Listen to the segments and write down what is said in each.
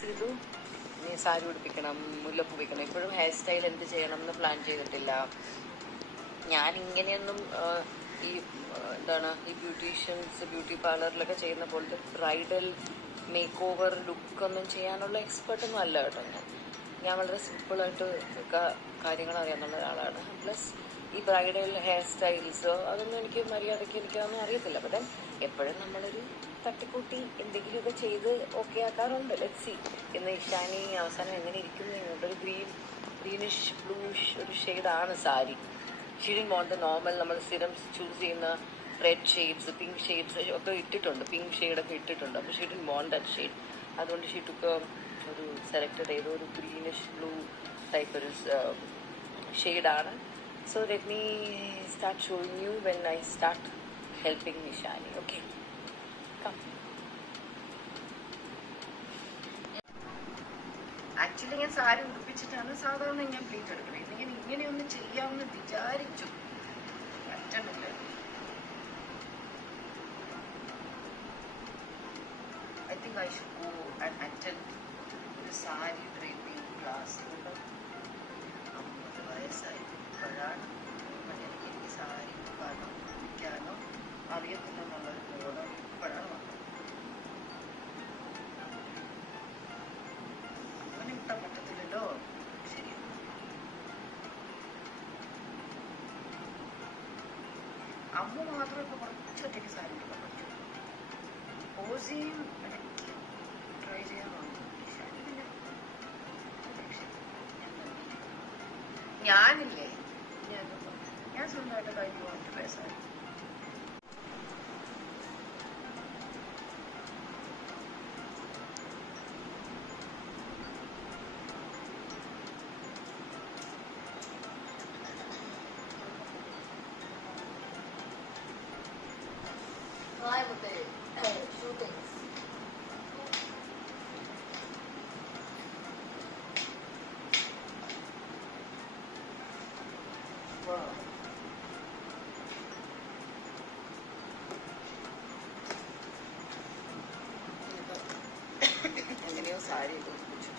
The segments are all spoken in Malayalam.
ചെയ്തു. നീ സാരി ഉടുപ്പിക്കണം, മുല്ലപ്പൂ വെക്കണം. ഇപ്പോഴും ഹെയർ സ്റ്റൈൽ എന്ത് ചെയ്യണം എന്ന് പ്ലാൻ ചെയ്തിട്ടില്ല. ഞാൻ ഇങ്ങനെയൊന്നും ഈ എന്താണ് ഈ ബ്യൂട്ടി പാർലറിലൊക്കെ ചെയ്യുന്ന പോലത്തെ ബ്രൈഡൽ മേക്ക് ഓവർ ലുക്കൊന്നും ചെയ്യാനുള്ള എക്സ്പെർട്ടൊന്നും അല്ല കേട്ടോ. ഞാൻ വളരെ സിമ്പിളായിട്ട് കാര്യങ്ങൾ അറിയാമെന്നുള്ള ഒരാളാണ്. പ്ലസ് ഈ ബ്രൈഡൽ ഹെയർ സ്റ്റൈൽസ് അതൊന്നും എനിക്ക് മര്യാദയ്ക്ക് എനിക്കതൊന്നും അറിയത്തില്ല. പക്ഷേ എപ്പോഴും നമ്മളൊരു തട്ടിക്കൂട്ടി എന്തെങ്കിലുമൊക്കെ ചെയ്ത് ഓക്കെ ആക്കാറുണ്ട്. Let's see. ഇന്ന് ഇഷാനി അവസാനം എങ്ങനെ ഇരിക്കുന്നു ഇങ്ങോട്ടൊരു ഗ്രീനിഷ് ബ്ലൂഷ് ഒരു ഷെയ്ഡാണ് sari. She didn't want the normal നമ്മൾ സ്ഥിരം ചൂസ് ചെയ്യുന്ന റെഡ് ഷെയ്ഡ്സ്, പിങ്ക് ഷെയ്ഡ്സ് ഒക്കെ ഇട്ടിട്ടുണ്ട്, പിങ്ക് ഷെയ്ഡൊക്കെ ഇട്ടിട്ടുണ്ട്. അപ്പോൾ she didn't want that shade. അതുകൊണ്ട് ഷീ ടുക്ക് ഒരു സെലക്റ്റഡ് ചെയ്ത ഒരു ഗ്രീനിഷ് ബ്ലൂ ടൈപ്പ് ഒരു ഷെയ്ഡാണ്. So let me start showing you when I start helping Nishani. Okay, actually ഞാൻ സാരി ഉടുപ്പിച്ചിട്ടാണ് സാധാരണ ഞാൻ പ്ലീറ്റ് എടുക്കുന്നത്. ഇത് ഞാൻ ഇങ്ങനെയൊന്ന് ചെയ്യാമെന്ന് വിചാരിച്ചു, പറ്റുന്നില്ല. I think I should go and attend ഒരു സാരി ഡ്രൈപ്പിംഗ് ക്ലാസ്. 50 വയസ്സായി ഇപ്പോഴാണ് എനിക്ക് സാരി ഉടുക്കാനോ ഉടുപ്പിക്കാനോ അറിയത്തില്ലെന്നുള്ളൊരു ബോധം ഇപ്പോഴാണ് വന്നത്. പറ്റത്തില്ലല്ലോ. ശരി, അമ്മ മാത്രം ഇപ്പൊ കുറച്ചൊറ്റയ്ക്ക് സാരി ഉടുക്കാൻ പറ്റും. ഓസിയും ഇടയ്ക്ക് ട്രൈ ചെയ്യാൻ ഞാനില്ലേ, ഞാൻ സ്വന്തമായിട്ട് കഴിഞ്ഞു പോയിട്ട് sari. With the shootings. Wow. എങ്ങനെയോ സാരി ഉടുപ്പിച്ചു.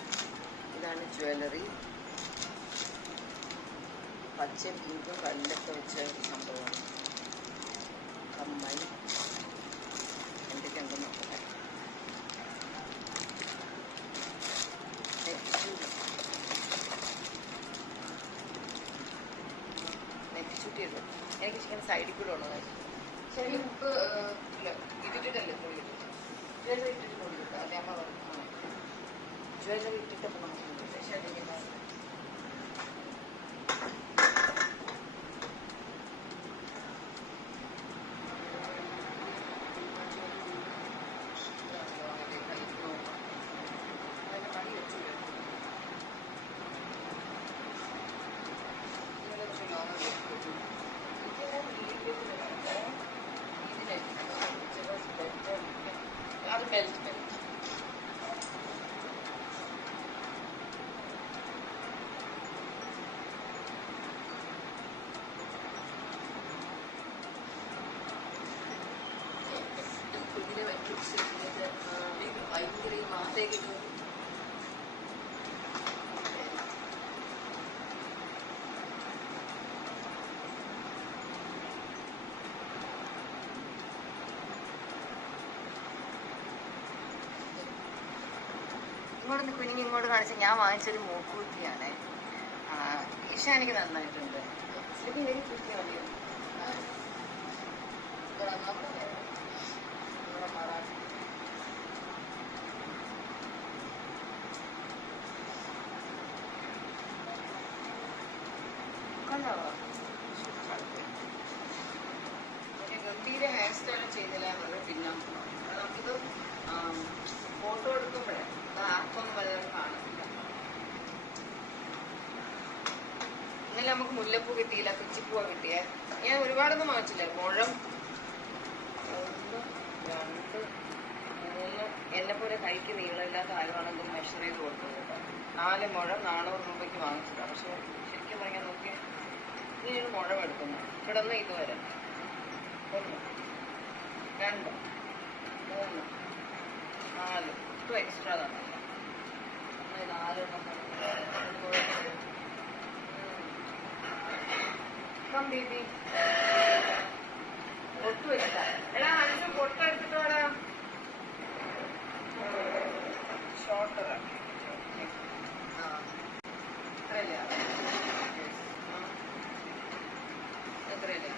ഇതാണ് ജ്വല്ലറി. പച്ചയും പിങ്കും കല്ലൊക്കെ വെച്ച സംഭവമാണ്. കമ്മൽ എന്തൊക്കെയുണ്ടെന്ന് നോക്കട്ടെ. നെക്സ്റ്റ് ചെയ്തു. എനിക്ക് ചിക്കൻ സൈഡിൽ കൂടെ ഉള്ളത് ശരി. മുക്ക് ഇല്ല ഇട്ടിട്ടല്ലേ പൊടി കിട്ടും. ജ്വല്ലറി ഇട്ടിട്ട് പൊടി കിട്ടും. അല്ലെ അമ്മ ജ്വല്ലറി ഇട്ടിട്ടപ്പോൾ നമുക്ക് ശരി. അത് ബെൽറ്റ് കുഞ്ഞിനെ ഭയങ്കര ഈ മാസേക്ക് ഇങ്ങോട്ട് കുഞ്ഞിന് ഇങ്ങോട്ട് കാണിച്ച് ഞാൻ വാങ്ങിച്ചൊരു മൂക്കുത്തിയാണ്. ഇഷാനിക്ക് നന്നായിട്ടുണ്ട്. ശരി, വെരി കുത്തി മതിയോ? ഗംഭീര ഹെയർ സ്റ്റൈൽ ചെയ്തില്ല എന്നുള്ളത് പിന്നെ നമുക്കിത് ഫോട്ടോ എടുക്കുമ്പോഴേ ആർക്കൊന്നും വലുതും കാണത്തില്ല. ഇന്നലെ നമുക്ക് മുല്ലപ്പൂ കിട്ടിയില്ല, പിച്ചിപ്പൂവ കിട്ടിയേ. ഞാൻ ഒരുപാടൊന്നും വാങ്ങിച്ചില്ല. മുഴം 1, 2, 3 എന്നെ പോലെ കൈക്ക് നീളമില്ലാത്ത ആരുവാണെന്നും മെഷർ ചെയ്ത് കൊടുത്തത് കേട്ടോ. 4 മുഴം 400 രൂപയ്ക്ക് വാങ്ങിച്ചതാണ്. പക്ഷെ ശരിക്കും പറയാൻ നോക്കി ഇങ്ങനെയൊരു മുഴം എടുക്കുന്നു. ഇവിടെ നിന്ന് ഇതുവരെ 1, 2, 3, 4 ഒട്ടും എക്സ്ട്രാ തന്നില്ല. നമ്മൾ 4 എണ്ണം ബേബി ഒട്ടും ഇല്ല. എടാ മനസ്സിൽ പൊട്ടെടുത്തിട്ട് വേടാ ഷോർട്ടർ എത്രയല്ല എത്രയല്ല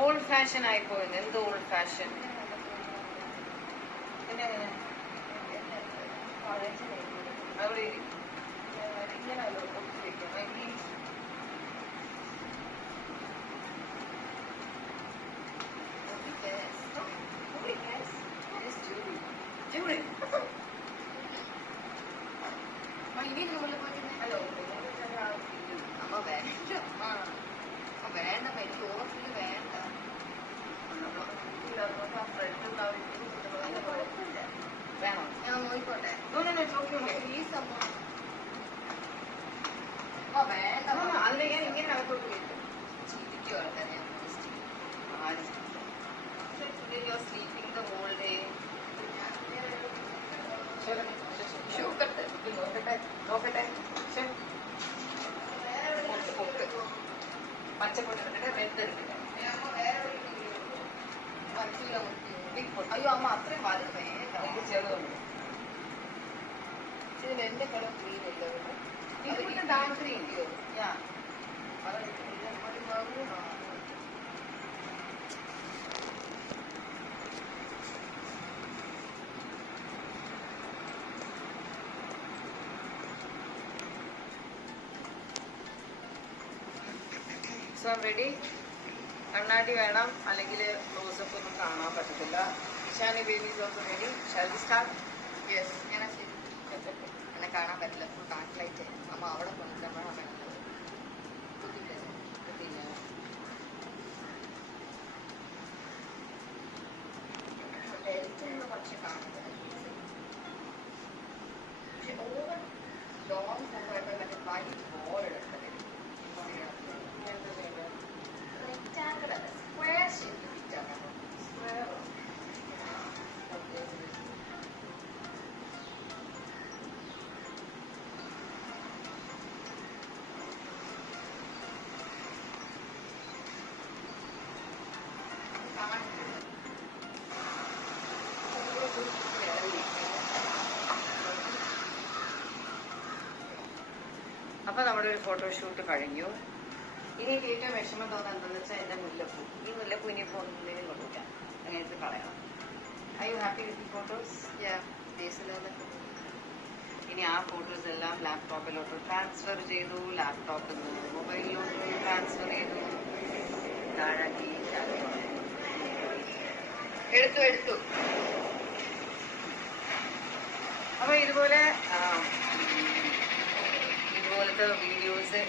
ഓൾഡ് ഫാഷൻ ആയിപ്പോയത്. എന്ത് ഓൾഡ് ഫാഷൻ? പിന്നെ അവിടെ ഇങ്ങനെയല്ലോ ഒട്ടി വെക്കാം. അമ്മ വേണ്ട വേണ്ട എനിക്ക് ഓർമ്മ വേണ്ട. വേണോ? ഞാൻ നോക്കിക്കോട്ടെ. പ്ലീസ് അമ്മ വേണ്ട. അതിനെ ഞാൻ ഇങ്ങനെ അകത്തോട്ട് കേട്ടു ചിരിക്കും ആൾക്കാർ. ഞാൻ സ്ലീപ്പിംഗ് ദ ഹോൾ ഡേ. നോക്കട്ടെ നോക്കട്ടെ നോക്കട്ടെ. പച്ചപ്പൊട്ട് എടുക്കട്ടെ, റെഡ് എടുക്കട്ടെ. അയ്യോ അമ്മ അത്രയും വലുത് വേണ്ട. ചെറുതുണ്ട്. ഇതിന് എന്റെ കളർ ഗ്രീൻ ഇല്ല. ഡാർക്ക് ഗ്രീൻ ഞാൻ സോ റെഡി. കണ്ണാടി വേണം, അല്ലെങ്കിൽ ക്ലോസപ്പ് ഒന്നും കാണാൻ പറ്റത്തില്ല. Shani baby is also ready. Shall we start? Yes. ഞാൻ ശരി എന്നെ കാണാൻ പറ്റില്ല. Full back light. അമ്മ അവിടെ കൊണ്ടുവരാൻ പറ്റില്ല. പക്ഷെ കാണുന്നത് പക്ഷെ ഓവർ ലോങ് കൊണ്ടുപോയപ്പോൾ മറ്റേ വൈറ്റ് ബോൾ എടുത്തത് rectangular, square shape rectangle. Square. Okay. അപ്പൊ നമ്മുടെ ഒരു ഫോട്ടോഷൂട്ട് കഴിഞ്ഞു. ഇനി ഏറ്റവും വിഷമം തോന്നുന്നത് എന്താണെന്ന് വെച്ചാൽ എന്റെ മുല്ലപ്പൂ. ഈ മുല്ലപ്പൂ ഇനിയിപ്പോൾ ഒന്നിനും കൊടുക്കാം, അങ്ങനത്തെ കളയണം. I you happy with photos? ഇനി ആ ഫോട്ടോസ് എല്ലാം ലാപ്ടോപ്പിലോട്ട് ട്രാൻസ്ഫർ ചെയ്തു. ലാപ്ടോപ്പിൽ നിന്ന് മൊബൈലിലോട്ട് ട്രാൻസ്ഫർ ചെയ്തു. താഴാക്കി എടുത്തു. അപ്പൊ ഇതുപോലത്തെ വീഡിയോസ്